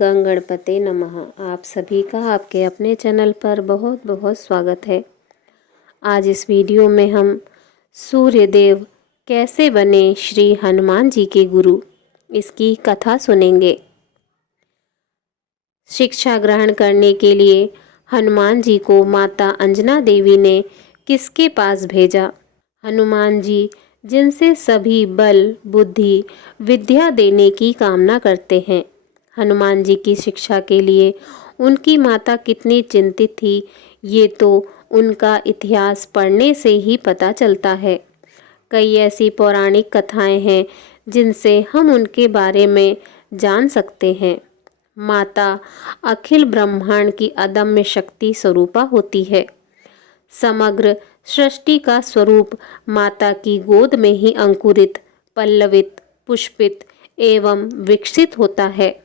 गं गणपते नमः। आप सभी का आपके अपने चैनल पर बहुत बहुत स्वागत है। आज इस वीडियो में हम सूर्यदेव कैसे बने श्री हनुमान जी के गुरु, इसकी कथा सुनेंगे। शिक्षा ग्रहण करने के लिए हनुमान जी को माता अंजना देवी ने किसके पास भेजा? हनुमान जी जिनसे सभी बल, बुद्धि, विद्या देने की कामना करते हैं। हनुमान जी की शिक्षा के लिए उनकी माता कितनी चिंतित थी, ये तो उनका इतिहास पढ़ने से ही पता चलता है। कई ऐसी पौराणिक कथाएं हैं जिनसे हम उनके बारे में जान सकते हैं। माता अखिल ब्रह्मांड की अदम्य शक्ति स्वरूपा होती है। समग्र सृष्टि का स्वरूप माता की गोद में ही अंकुरित, पल्लवित, पुष्पित एवं विकसित होता है।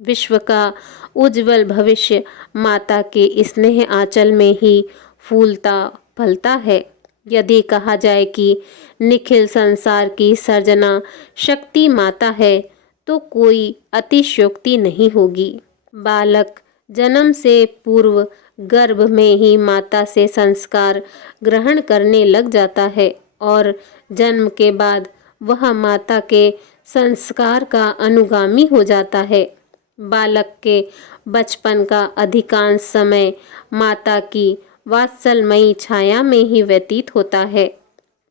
विश्व का उज्जवल भविष्य माता के स्नेह आंचल में ही फूलता फलता है। यदि कहा जाए कि निखिल संसार की सर्जना शक्ति माता है, तो कोई अतिशयोक्ति नहीं होगी। बालक जन्म से पूर्व गर्भ में ही माता से संस्कार ग्रहण करने लग जाता है और जन्म के बाद वह माता के संस्कार का अनुगामी हो जाता है। बालक के बचपन का अधिकांश समय माता की वात्सलमयी छाया में ही व्यतीत होता है।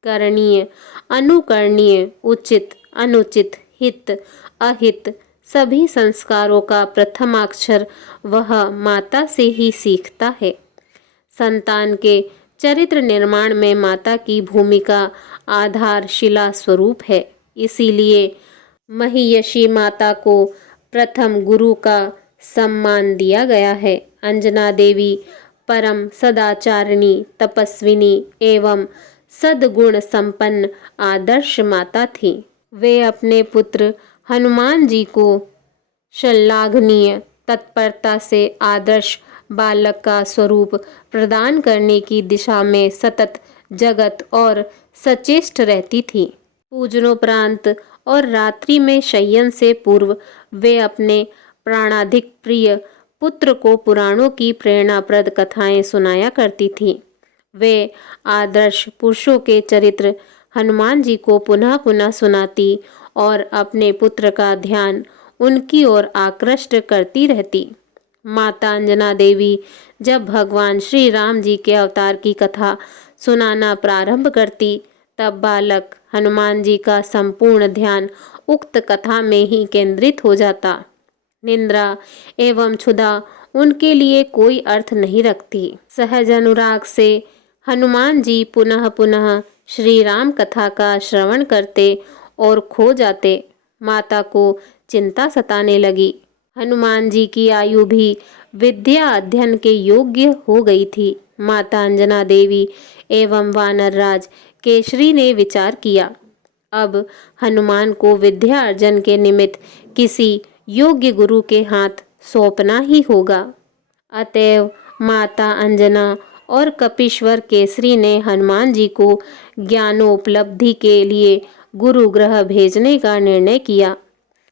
करणीय, अनुकरणीय, उचित, अनुचित, हित, अहित सभी संस्कारों का प्रथमाक्षर वह माता से ही सीखता है। संतान के चरित्र निर्माण में माता की भूमिका आधारशिला स्वरूप है। इसीलिए महियशी माता को प्रथम गुरु का सम्मान दिया गया है। अंजना देवी परम सदाचारिणी, तपस्विनी एवं सद्गुण संपन्न आदर्श माता थी। वे अपने पुत्र हनुमान जी को श्लाघनीय तत्परता से आदर्श बालक का स्वरूप प्रदान करने की दिशा में सतत जगत और सचेष्ट रहती थी। पूजनोपरांत और रात्रि में शयन से पूर्व वे अपने प्राणाधिक प्रिय पुत्र को पुराणों की प्रेरणाप्रद कथाएं सुनाया करती थीं। वे आदर्श पुरुषों के चरित्र हनुमान जी को पुनः पुनः सुनाती और अपने पुत्र का ध्यान उनकी ओर आकृष्ट करती रहती। माता अंजना देवी जब भगवान श्री राम जी के अवतार की कथा सुनाना प्रारंभ करती, तब बालक हनुमान जी का संपूर्ण ध्यान उक्त कथा में ही केंद्रित हो जाता। निंद्रा एवं क्षुधा उनके लिए कोई अर्थ नहीं रखती। सहज अनुराग से हनुमान जी पुनः पुनः श्री राम कथा का श्रवण करते और खो जाते। माता को चिंता सताने लगी। हनुमान जी की आयु भी विद्या अध्ययन के योग्य हो गई थी। माता अंजना देवी एवं वानरराज केसरी ने विचार किया, अब हनुमान को विद्या अर्जन के निमित्त किसी योग्य गुरु के हाथ सौंपना ही होगा। अतएव माता अंजना और कपीश्वर केसरी ने हनुमान जी को ज्ञानोपलब्धि के लिए गुरु गृह भेजने का निर्णय किया।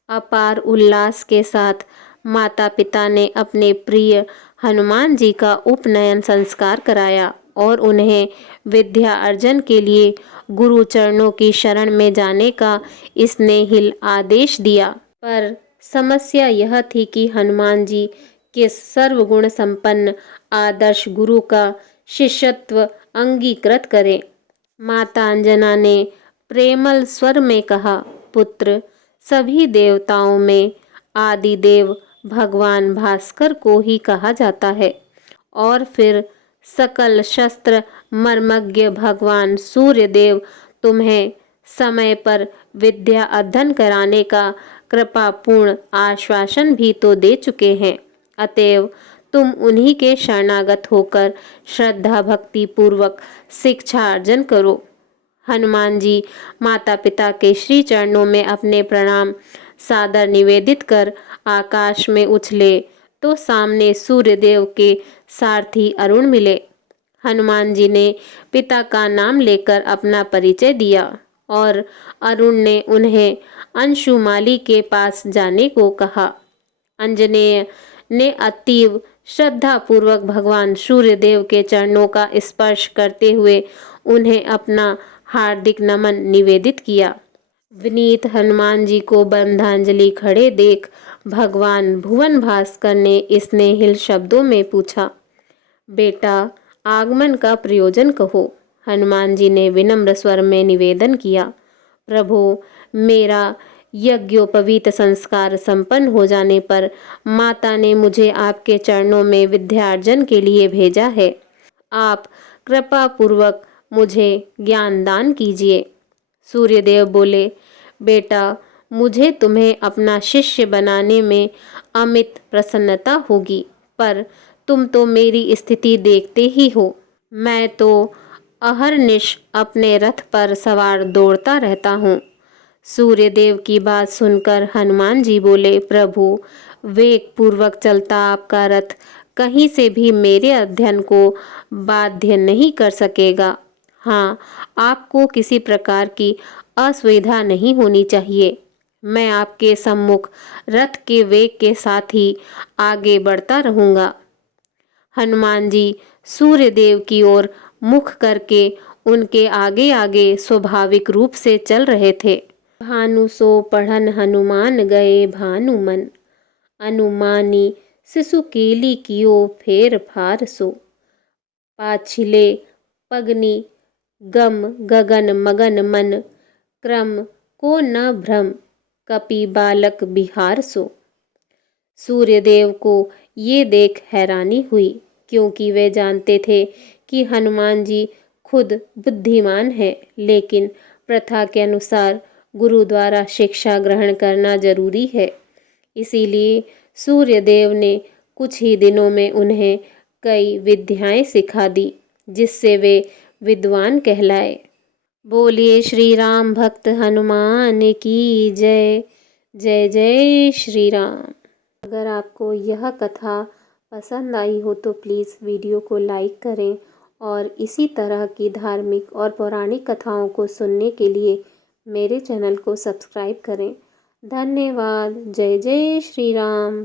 अपार उल्लास के साथ माता पिता ने अपने प्रिय हनुमान जी का उपनयन संस्कार कराया और उन्हें विद्या अर्जन के लिए गुरु चरणों की शरण में जाने का स्नेहिल आदेश दिया। पर समस्या यह थी कि हनुमान जी किस सर्वगुण संपन्न आदर्श गुरु का शिष्यत्व अंगीकृत करें। माता अंजना ने प्रेमल स्वर में कहा, पुत्र, सभी देवताओं में आदि देव भगवान भास्कर को ही कहा जाता है और फिर सकल शस्त्र मर्मज्ञ भगवान सूर्यदेव तुम्हें समय पर विद्या अध्ययन कराने का कृपापूर्ण आश्वासन भी तो दे चुके हैं। अतएव तुम उन्हीं के शरणागत होकर श्रद्धा भक्ति पूर्वक शिक्षा अर्जन करो। हनुमान जी माता पिता के श्री चरणों में अपने प्रणाम सादर निवेदित कर आकाश में उछले तो सामने सूर्यदेव के सारथी अरुण मिले। हनुमान जी ने पिता का नाम लेकर अपना परिचय दिया और अरुण ने उन्हें अंशुमाली के पास जाने को कहा। अंजनेय ने अतीव श्रद्धापूर्वक भगवान सूर्यदेव के चरणों का स्पर्श करते हुए उन्हें अपना हार्दिक नमन निवेदित किया। विनीत हनुमान जी को बंधांजलि खड़े देख भगवान भुवन भास्कर ने स्नेहिल शब्दों में पूछा, बेटा आगमन का प्रयोजन कहो। हनुमान जी ने विनम्र स्वर में निवेदन किया, प्रभु मेरा यज्ञोपवीत संस्कार संपन्न हो जाने पर माता ने मुझे आपके चरणों में विद्यार्जन के लिए भेजा है। आप कृपा पूर्वक मुझे ज्ञान दान कीजिए। सूर्यदेव बोले, बेटा मुझे तुम्हें अपना शिष्य बनाने में अमित प्रसन्नता होगी, पर तुम तो मेरी स्थिति देखते ही हो। मैं तो अहरनिश अपने रथ पर सवार दौड़ता रहता हूँ। सूर्यदेव की बात सुनकर हनुमान जी बोले, प्रभु वेग पूर्वक चलता आपका रथ कहीं से भी मेरे अध्ययन को बाध्य नहीं कर सकेगा। हाँ, आपको किसी प्रकार की असुविधा नहीं होनी चाहिए। मैं आपके सम्मुख रथ के वेग के साथ ही आगे बढ़ता रहूँगा। हनुमान जी सूर्यदेव की ओर मुख करके उनके आगे आगे स्वाभाविक रूप से चल रहे थे। भानु सो पढ़न हनुमान गए भानुमन, अनुमानी शिशु केली कियो फेर फार सो। पाछिले पगनी गम गगन मगन मन, क्रम को न भ्रम कपि बालक बिहार सो। सूर्यदेव को ये देख हैरानी हुई, क्योंकि वे जानते थे कि हनुमान जी खुद बुद्धिमान हैं, लेकिन प्रथा के अनुसार गुरु द्वारा शिक्षा ग्रहण करना जरूरी है। इसीलिए सूर्यदेव ने कुछ ही दिनों में उन्हें कई विद्याएं सिखा दी, जिससे वे विद्वान कहलाए। बोलिए श्री राम भक्त हनुमान की जय। जय जय श्री राम। अगर आपको यह कथा पसंद आई हो तो प्लीज़ वीडियो को लाइक करें और इसी तरह की धार्मिक और पौराणिक कथाओं को सुनने के लिए मेरे चैनल को सब्सक्राइब करें। धन्यवाद। जय जय श्री राम।